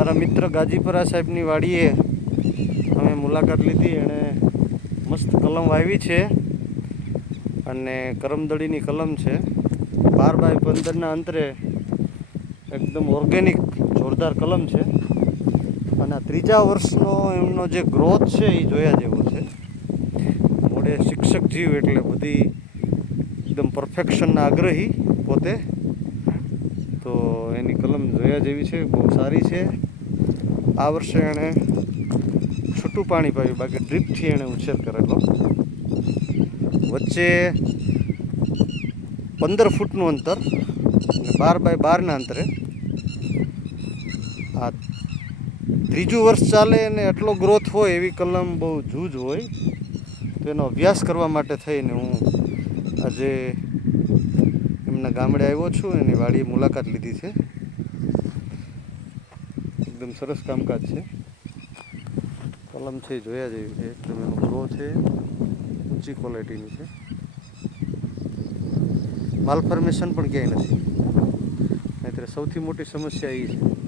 મારા મિત્ર ગાજીપરા સાહેબની વાડીએ અમે મુલાકાત લીધી. એણે મસ્ત કલમ વાવી છે અને કરમદડીની કલમ છે. 12x15ના અંતરે એકદમ ઓર્ગેનિક જોરદાર કલમ છે. અને આ ત્રીજા વર્ષનો એમનો જે ગ્રોથ છે એ જોયા જેવો છે. મોડે શિક્ષક જીવ એટલે બધી એકદમ પરફેક્શનના આગ્રહી પોતે. તો એની કલમ જોયા જેવી છે, બહુ સારી છે. આ વર્ષે એણે છૂટું પાણી પાયું, બાકી ડ્રીપથી એણે ઉછેર કરેલો. વચ્ચે 15 ફૂટનું અંતર અને 12x12ના અંતરે. આ ત્રીજું વર્ષ ચાલે અને એટલો ગ્રોથ હોય એવી કલમ બહુ જૂજ હોય. તો એનો અભ્યાસ કરવા માટે થઈને હું આજે એમના ગામડે આવ્યો છું. એની વાડીએ મુલાકાત લીધી છે. એકદમ સરસ કામકાજ છે. કલમ છે જોયા જેવી છે. એકદમ એનો ગ્રો છે, ઊંચી ક્વોલિટીની છે. માલ ફોર્મેશન પણ ક્યાંય નથી. નહીંતર સૌથી મોટી સમસ્યા એ છે.